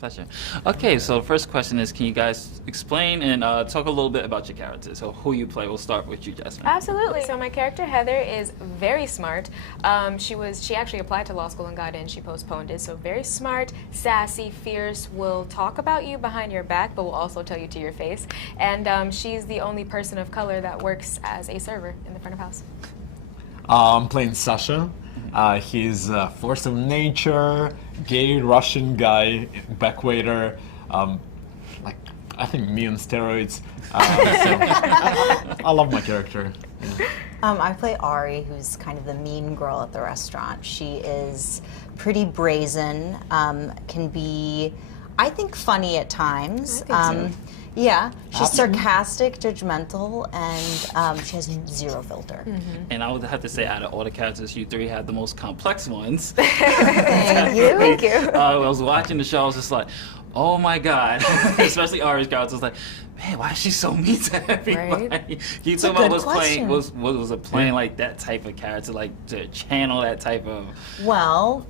Pleasure. Okay, so the first question is, can you guys explain and talk a little bit about your character? So who you play? We'll start with you, Jasmine. Absolutely. So my character Heather is very smart. She actually applied to law school and got in. She postponed it. So very smart, sassy, fierce. Will talk about you behind your back, but will also tell you to your face. And she's the only person of color that works as a server in the front of house. I'm playing Sasha. He's a force of nature, gay Russian guy, backwaiter, like I think me on steroids. I love my character. Yeah. I play Ari, who's kind of the mean girl at the restaurant. She is pretty brazen, can be, I think, funny at times. Yeah, she's sarcastic, judgmental, and she has zero filter. And I would have to say, out of all the characters, you three had the most complex ones. Thank you. Thank you. I was watching the show, I was just like, oh my God. Especially Ari's character, I was like, man, why is she so mean to everybody? Right? Can you talk about was it playing like that type of character, like to channel that type of... Well,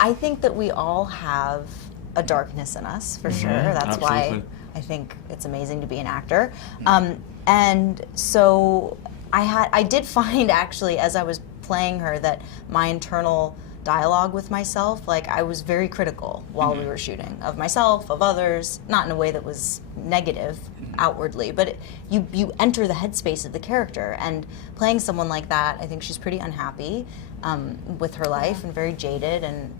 I think that we all have a darkness in us, for sure. That's why I think it's amazing to be an actor. And so I did find, actually, as I was playing her, that my internal dialogue with myself, like, I was very critical while we were shooting, of myself, of others, not in a way that was negative outwardly, but you enter the headspace of the character, and playing someone like that, I think she's pretty unhappy with her life and very jaded, and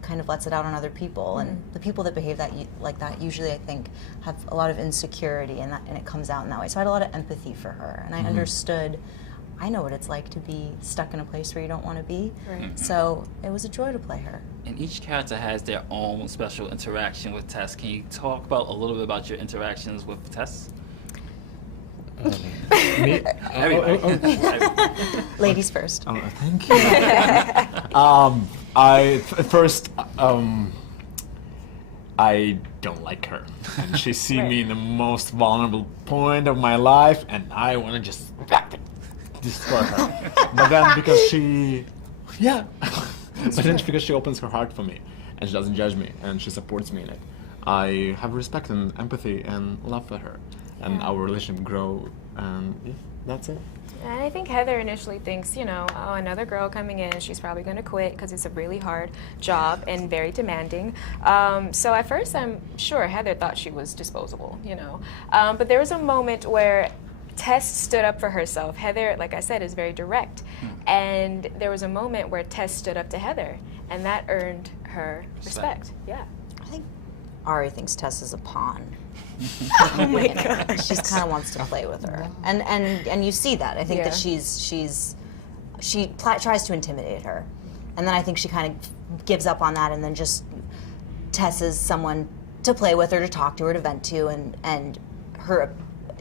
kind of lets it out on other people. And the people that behave like that usually, I think, have a lot of insecurity, and it comes out in that way. So I had a lot of empathy for her, and I understood. I know what it's like to be stuck in a place where you don't want to be. Right. So it was a joy to play her. And each character has their own special interaction with Tess. Can you talk about a little bit about your interactions with Tess? Me? Ladies first. Oh, thank you. At first, I don't like her. She see me in the most vulnerable point of my life, and I want to just destroy her. But then because she opens her heart for me, and she doesn't judge me, and she supports me in it, I have respect and empathy and love for her, and our relationship grow, and yeah, that's it. And I think Heather initially thinks, you know, oh, another girl coming in, she's probably going to quit because it's a really hard job and very demanding. So at first, I'm sure Heather thought she was disposable, you know. But there was a moment where Tess stood up for herself. Heather, like I said, is very direct. And there was a moment where Tess stood up to Heather, and that earned her respect. Yeah. I think Ari thinks Tess is a pawn. Oh my God. She just kind of wants to play with her, and you see that. I think that she tries to intimidate her, and then I think she kind of gives up on that, and then just Tess is someone to play with, or to talk to, or to vent to, and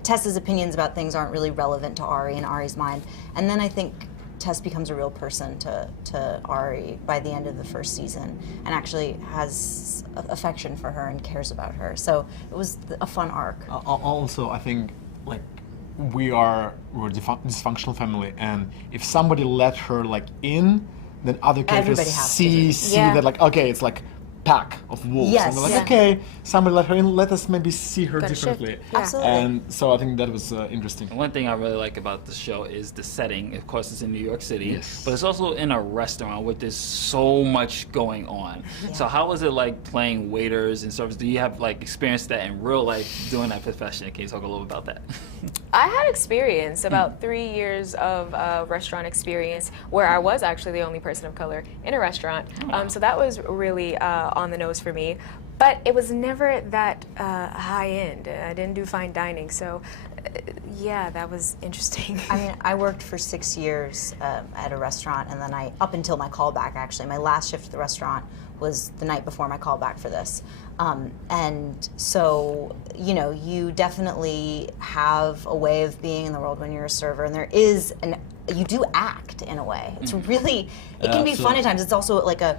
Tess's opinions about things aren't really relevant to Ari and Ari's mind, and then I think Tess becomes a real person to Ari by the end of the first season, and actually has affection for her and cares about her. So it was a fun arc. Also, I think, like, we're a dysfunctional family, and if somebody let her in, then other characters see that, like, okay, it's like pack of wolves, and they're like, okay, somebody let her in, let us maybe see her differently. Absolutely. And so I think that was interesting. One thing I really like about the show is the setting. Of course, it's in New York City, but it's also in a restaurant where there's so much going on. So how was it like playing waiters and servers? Do you have experienced that in real life doing that profession? Can you talk a little about that? I had experience, about 3 years of restaurant experience, where I was actually the only person of color in a restaurant. So that was really on the nose for me. But it was never that high end. I didn't do fine dining, so yeah, that was interesting. I mean, I worked for 6 years at a restaurant, and then up until my callback, actually, my last shift at the restaurant was the night before my callback for this. And so, you know, you definitely have a way of being in the world when you're a server, and you do act in a way. It's really, it can be fun at times. It's also like a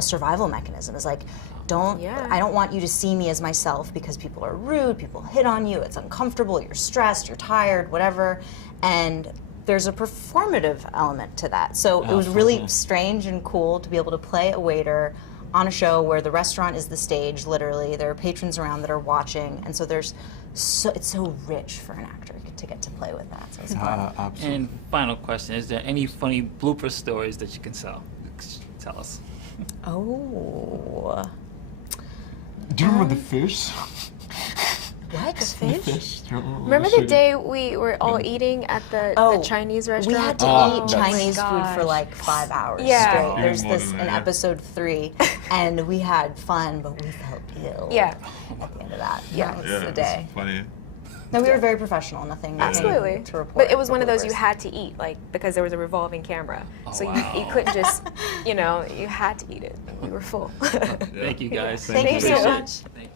survival mechanism. It's like, I don't want you to see me as myself, because people are rude, people hit on you, it's uncomfortable, you're stressed, you're tired, whatever. And there's a performative element to that. So it was really strange and cool to be able to play a waiter on a show where the restaurant is the stage, literally. There are patrons around that are watching, and so it's so rich for an actor to get to play with that. So it's fun. Absolutely. And final question: is there any funny blooper stories that you can tell us? Oh. Do you remember the fish? What? The fish? Remember the day we were all eating at the Chinese restaurant? We had to eat Chinese food for like 5 hours straight. There's this in episode 3, and we had fun, but we felt ill at the end of that. That was the day. Funny. No, we were very professional. Nothing Absolutely. to report. But it was one of those you had to eat, like, because there was a revolving camera. So you couldn't just, you had to eat it. We were full. Thank you guys. Thank you so much. Thank you.